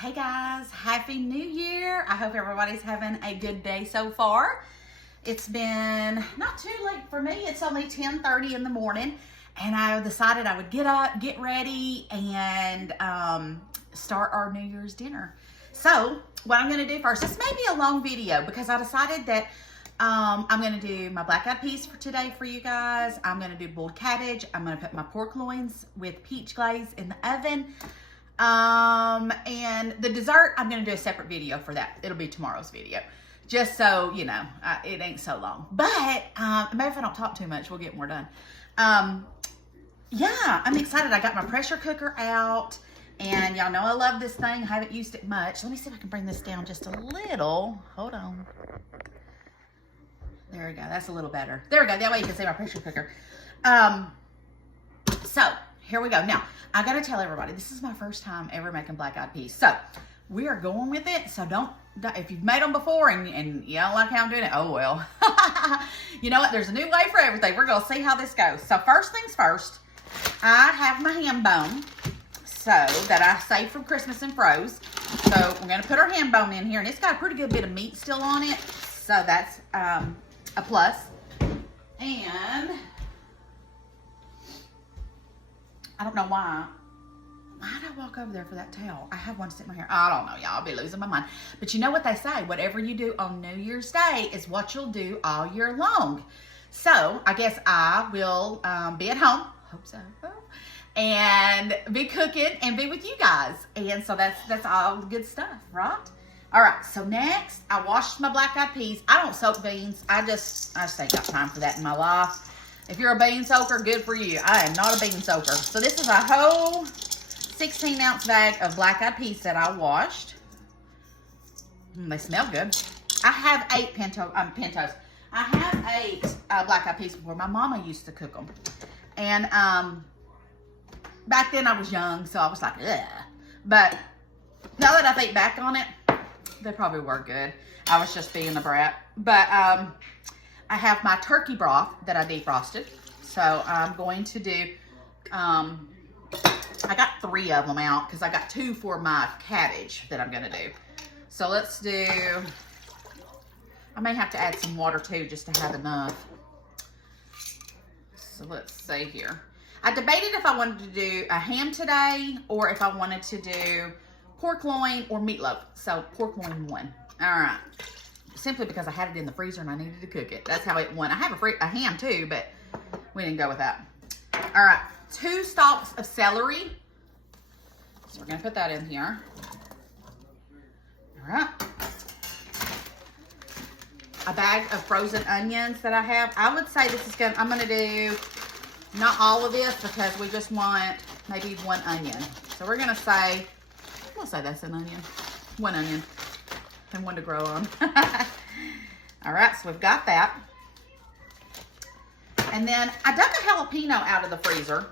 Hey guys, Happy New Year. I hope everybody's having a good day so far. It's been not too late for me. It's only 10:30 in the morning and I decided I would get up, get ready, and start our New Year's dinner. So what I'm gonna do first, this may be a long video because I decided that I'm gonna do my black-eyed peas for today for you guys. I'm gonna do boiled cabbage. I'm gonna put my pork loins with peach glaze in the oven. And the dessert, I'm going to do a separate video for that. It'll be tomorrow's video. Just so, you know, it ain't so long. But, maybe if I don't talk too much, we'll get more done. Yeah, I'm excited. I got my pressure cooker out. And y'all know I love this thing. I haven't used it much. Let me see if I can bring this down just a little. Hold on. There we go. That's a little better. There we go. That way you can see my pressure cooker. So, here we go. Now, I gotta tell everybody, this is my first time ever making black-eyed peas. So, we are going with it. So, don't if you've made them before and you don't like how I'm doing it, oh well. You know what? There's a new way for everything. We're gonna see how this goes. So, first things first, I have my ham bone, so that I saved from Christmas and froze. So, we're gonna put our ham bone in here, and it's got a pretty good bit of meat still on it. So, that's a plus. And I don't know why. Why did I walk over there for that towel? I have one sitting right here. I don't know, y'all. I'll be losing my mind. But you know what they say? Whatever you do on New Year's Day is what you'll do all year long. So, I guess I will be at home. Hope so. And be cooking and be with you guys. And so that's all good stuff, right? All right, so next, I washed my black-eyed peas. I don't soak beans. I just ain't got time for that in my life. If you're a bean soaker, good for you. I am not a bean soaker. So this is a whole 16-ounce bag of black-eyed peas that I washed. They smell good. I have 8 pintos. I have 8 black-eyed peas before. My mama used to cook them. And back then I was young, so I was like, ugh. But now that I think back on it, they probably were good. I was just being a brat. But I have my turkey broth that I defrosted. So I'm going to do, I got 3 of them out because I got 2 for my cabbage that I'm going to do. So let's do, I may have to add some water too just to have enough. So let's see here. I debated if I wanted to do a ham today or if I wanted to do pork loin or meatloaf. So pork loin 1. All right. Simply because I had it in the freezer and I needed to cook it. That's how it went. I have a ham too, but we didn't go with that. All right, 2 stalks of celery. So we're gonna put that in here. All right. A bag of frozen onions that I have. I would say this is I'm gonna do not all of this because we just want maybe 1 onion. So we're gonna say, we'll say that's an onion. 1 onion. And 1 to grow on. All right, so we've got that. And then I dug a jalapeno out of the freezer.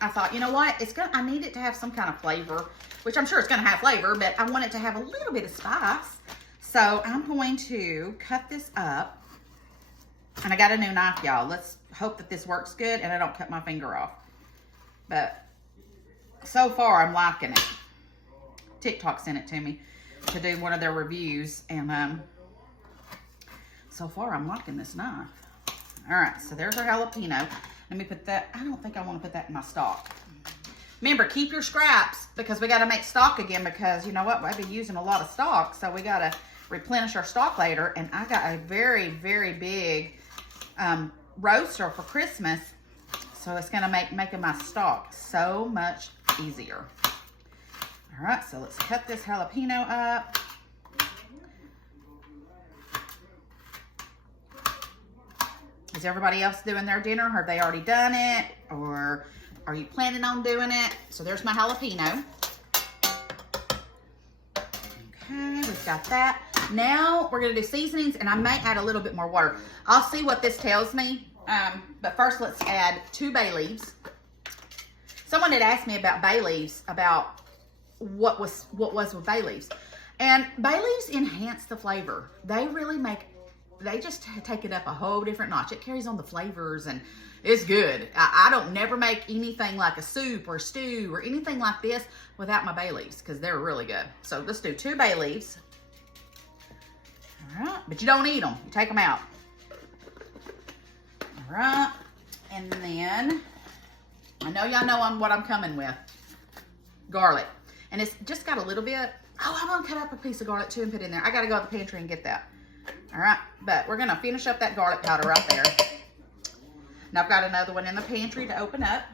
I thought, you know what? I need it to have some kind of flavor, which I'm sure it's gonna have flavor, but I want it to have a little bit of spice. So I'm going to cut this up. And I got a new knife, y'all. Let's hope that this works good and I don't cut my finger off. But so far, I'm liking it. TikTok sent it to me to do one of their reviews, and so far I'm liking this knife. All right, so there's our jalapeno. Let me put that, I don't think I want to put that in my stock. Remember, keep your scraps because we got to make stock again because you know what, I've been using a lot of stock, so we got to replenish our stock later. And I got a very, very big roaster for Christmas, so it's going to make making my stock so much easier. All right, so let's cut this jalapeno up. Is everybody else doing their dinner? Have they already done it? Or are you planning on doing it? So there's my jalapeno. Okay, we've got that. Now we're gonna do seasonings and I may add a little bit more water. I'll see what this tells me. But first let's add 2 bay leaves. Someone had asked me about bay leaves, about what was with bay leaves. And bay leaves enhance the flavor. They really make they just take it up a whole different notch. It carries on the flavors and it's good. I don't never make anything like a soup or stew or anything like this without my bay leaves because they're really good. So let's do 2 bay leaves. All right, but you don't eat them. You take them out. All right, and then I know y'all know what I'm coming with. Garlic. And it's just got a little bit. Oh, I'm gonna cut up a piece of garlic too and put it in there. I gotta go to the pantry and get that. All right, but we're gonna finish up that garlic powder right there. Now I've got another one in the pantry to open up.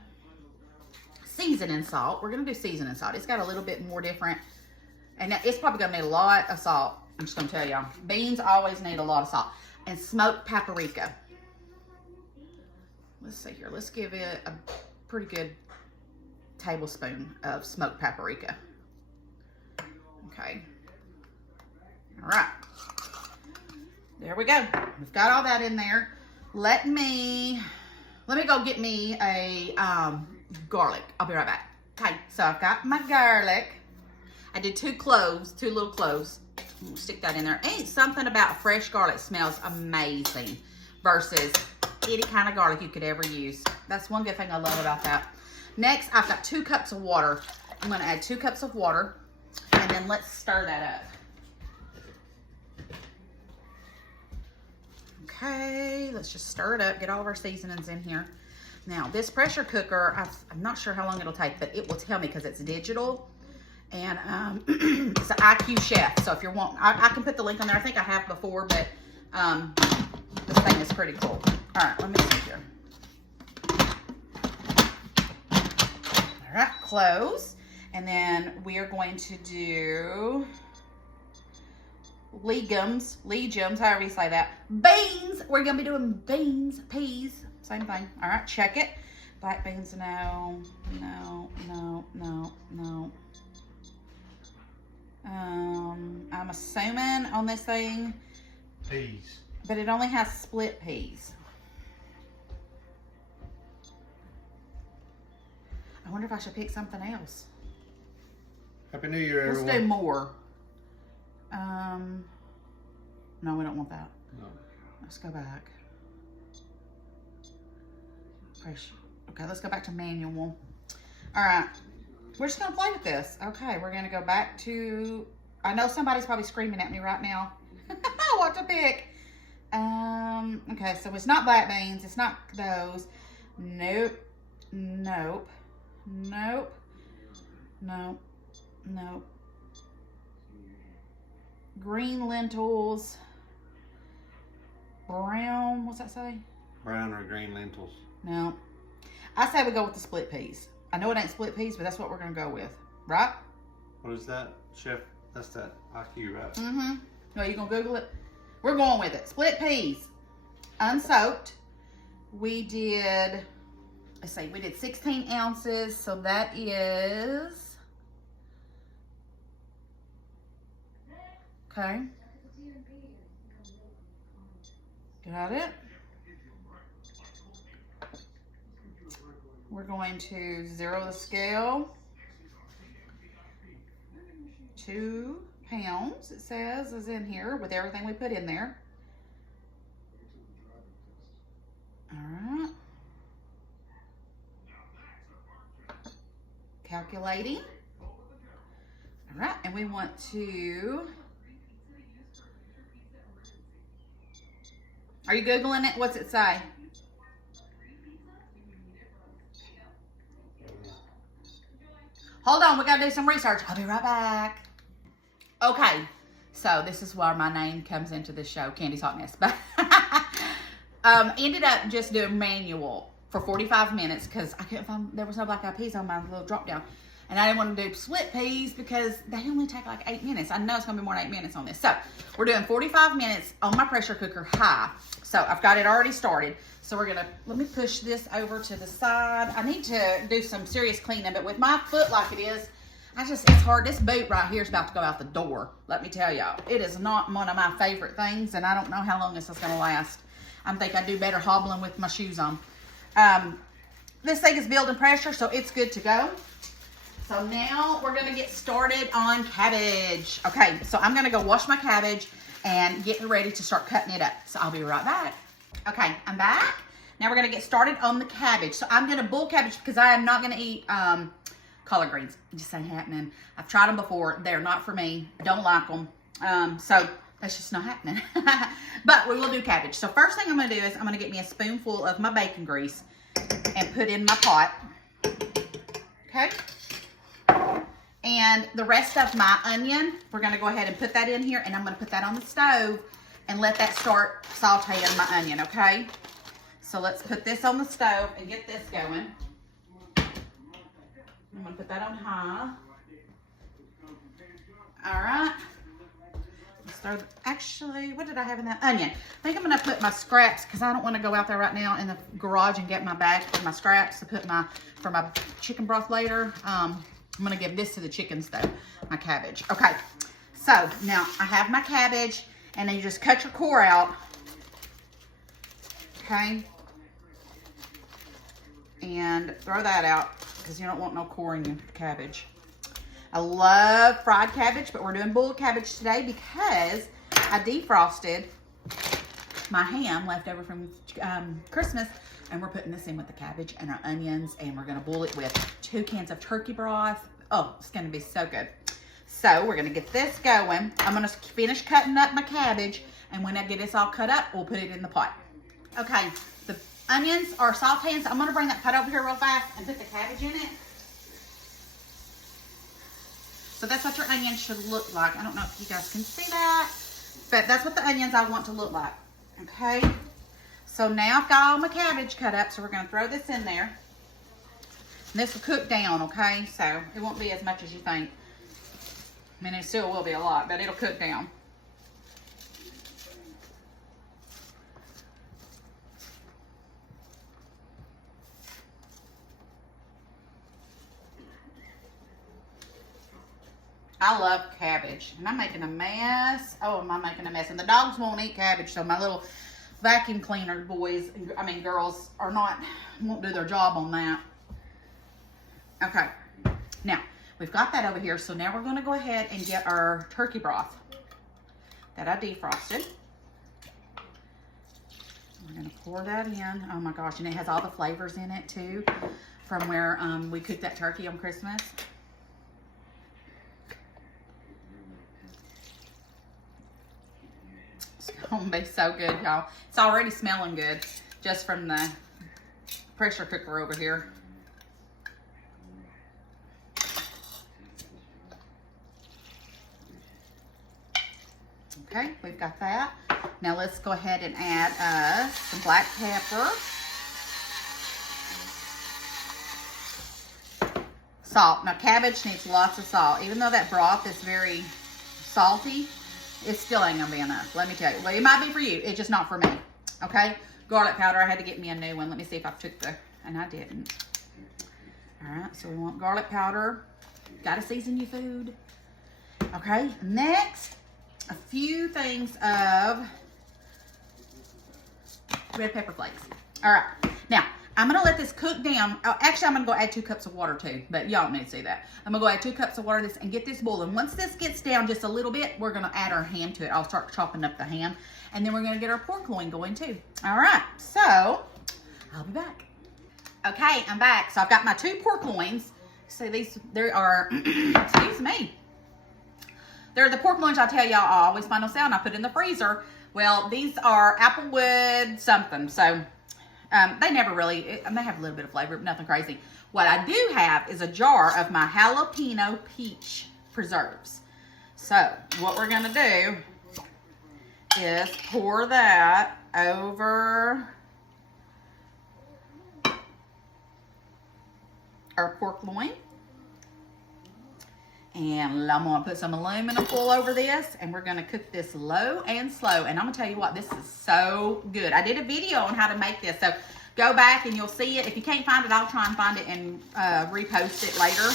Seasoning salt. We're gonna do seasoning salt. It's got a little bit more different, and it's probably gonna need a lot of salt. I'm just gonna tell y'all. Beans always need a lot of salt. And smoked paprika. Let's see here. Let's give it a pretty good tablespoon of smoked paprika. Okay. All right. There we go. We've got all that in there. Let me go get me a garlic. I'll be right back. Okay, so I've got my garlic. I did 2 cloves, 2 little cloves. We'll stick that in there. Ain't something about fresh garlic smells amazing versus any kind of garlic you could ever use. That's one good thing I love about that. Next, I've got 2 cups of water. I'm gonna add 2 cups of water and then let's stir that up. Okay, let's just stir it up, get all of our seasonings in here. Now, this pressure cooker, I'm not sure how long it'll take, but it will tell me because it's digital. And it's an IQ Chef. So if you're wanting, I can put the link on there. I think I have before, but this thing is pretty cool. All right, let me see here. All right, close. And then we are going to do legumes, however you say that. Beans, we're gonna be doing beans, peas, same thing. All right, check it. Black beans, no. I'm assuming on this thing, peas. But it only has split peas. I wonder if I should pick something else. Happy New Year, everyone. Let's do more. No, we don't want that. No. Let's go back. Okay, let's go back to manual. All right, we're just gonna play with this. Okay, we're gonna go back to, I know somebody's probably screaming at me right now. What to pick? Okay, so it's not black beans, it's not those. Nope. Green lentils. Brown, what's that say? Brown or green lentils. No. I say we go with the split peas. I know it ain't split peas, but that's what we're going to go with. Right? What is that, Chef? That's that IQ, right? Mm-hmm. No, you going to Google it? We're going with it. Split peas. Unsoaked. We did, let's see, we did 16 ounces. So that is, okay. Got it. We're going to zero the scale. 2 pounds, it says, is in here with everything we put in there. All right. Calculating. All right, and we want to, are you Googling it? What's it say? Hold on, we gotta do some research. I'll be right back. Okay, so this is where my name comes into the show, Candy's Hot Mess. But ended up just doing manual for 45 minutes because I couldn't find, there was no black eyed peas on my little drop down. And I didn't want to do split peas because they only take like 8 minutes. I know it's gonna be more than 8 minutes on this. So we're doing 45 minutes on my pressure cooker high. So I've got it already started. So we're gonna, let me push this over to the side. I need to do some serious cleaning, but with my foot like it is, it's hard. This boot right here is about to go out the door. Let me tell y'all, it is not one of my favorite things, and I don't know how long this is gonna last. I think I do better hobbling with my shoes on. This thing is building pressure, so it's good to go. So now we're gonna get started on cabbage. Okay, so I'm gonna go wash my cabbage and get ready to start cutting it up. So I'll be right back. Okay, I'm back. Now we're gonna get started on the cabbage. So I'm gonna boil cabbage because I am not gonna eat collard greens. It just ain't happening. I've tried them before. They're not for me. I don't like them. So that's just not happening. But we will do cabbage. So first thing I'm gonna do is I'm gonna get me a spoonful of my bacon grease and put in my pot. Okay. And the rest of my onion, we're gonna go ahead and put that in here, and I'm gonna put that on the stove and let that start sauteing my onion, okay? So let's put this on the stove and get this going. I'm gonna put that on high. All right. Actually, what did I have in that? Onion. I think I'm gonna put my scraps, because I don't want to go out there right now in the garage and get my bag for my scraps to put for my chicken broth later. I'm gonna give this to the chickens though, my cabbage. Okay, so now I have my cabbage, and then you just cut your core out, okay? And throw that out, because you don't want no core in your cabbage. I love fried cabbage, but we're doing boiled cabbage today because I defrosted my ham left over from Christmas, and we're putting this in with the cabbage and our onions, and we're gonna boil it with 2 cans of turkey broth. Oh, it's gonna be so good. So we're gonna get this going. I'm gonna finish cutting up my cabbage, and when I get this all cut up, we'll put it in the pot. Okay, the onions are sauteing, so I'm gonna bring that pot over here real fast and put the cabbage in it. So that's what your onions should look like. I don't know if you guys can see that, but that's what the onions I want to look like, okay? So now I've got all my cabbage cut up, so we're gonna throw this in there. And this will cook down, okay? So it won't be as much as you think. I mean, it still will be a lot, but it'll cook down. I love cabbage, and I'm making a mess. Oh, am I making a mess? And the dogs won't eat cabbage, so my little vacuum cleaner boys, girls, won't do their job on that. Okay, now we've got that over here, so now we're gonna go ahead and get our turkey broth that I defrosted. We're gonna pour that in. Oh my gosh, and it has all the flavors in it too, from where we cooked that turkey on Christmas. It's gonna be so good, y'all. It's already smelling good just from the pressure cooker over here. Okay, we've got that. Now let's go ahead and add some black pepper. Salt. Now cabbage needs lots of salt. Even though that broth is very salty, it still ain't gonna be enough, let me tell you. Well, it might be for you, it's just not for me, okay? Garlic powder, I had to get me a new one. Let me see if I took and I didn't. All right, so we want garlic powder. Gotta season your food. Okay, next, a few things of red pepper flakes. All right, now, I'm gonna let this cook down. Oh, actually, I'm gonna go add 2 cups of water too, but y'all don't need to see that. I'm gonna go add 2 cups of water to this and get this boiling. Once this gets down just a little bit, we're gonna add our ham to it. I'll start chopping up the ham, and then we're gonna get our pork loin going too. All right, so I'll be back. Okay, I'm back. So I've got my 2 pork loins. See these, there are, excuse me. They're the pork loins I tell y'all I always find on sale and I put in the freezer. Well, these are applewood something, so they never really, they have a little bit of flavor, but nothing crazy. What I do have is a jar of my jalapeno peach preserves. So what we're gonna do is pour that over our pork loin. And I'm gonna put some aluminum foil over this, and we're gonna cook this low and slow. And I'm gonna tell you what, this is so good. I did a video on how to make this, so go back and you'll see it. If you can't find it, I'll try and find it and repost it later.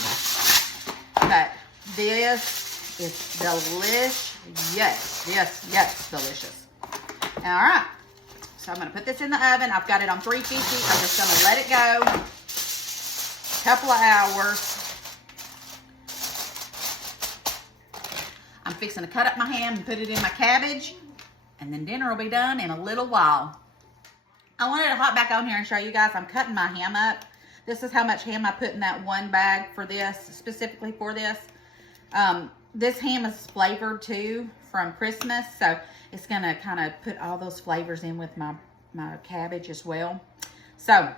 But this is delicious. Yes, delicious. All right, so I'm gonna put this in the oven. I've got it on 350. I'm just gonna let it go a couple of hours. I'm fixing to cut up my ham and put it in my cabbage. And then dinner will be done in a little while. I wanted to hop back on here and show you guys I'm cutting my ham up. This is how much ham I put in that one bag for this, specifically for this. This ham is flavored too from Christmas, so it's gonna kind of put all those flavors in with my cabbage as well. So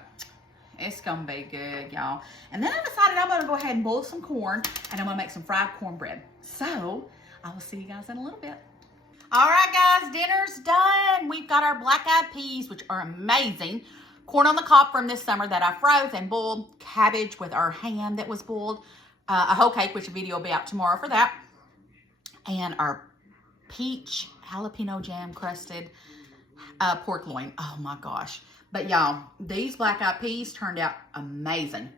it's gonna be good, y'all. And then I decided I'm gonna go ahead and boil some corn, and I'm gonna make some fried cornbread. So I will see you guys in a little bit. All right, guys, dinner's done. We've got our black-eyed peas, which are amazing. Corn on the cob from this summer that I froze and boiled. Cabbage with our ham that was boiled. A whole cake, which a video will be out tomorrow for that. And our peach jalapeno jam crusted pork loin. Oh my gosh. But y'all, these black-eyed peas turned out amazing.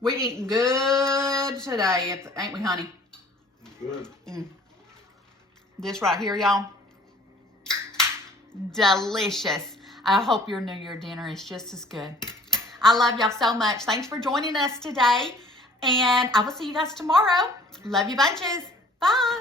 We eating good today, ain't we, honey? Good. This right here, y'all, delicious. I hope your New Year dinner is just as good. I love y'all so much. Thanks for joining us today, and I will see you guys tomorrow. Love you bunches. Bye.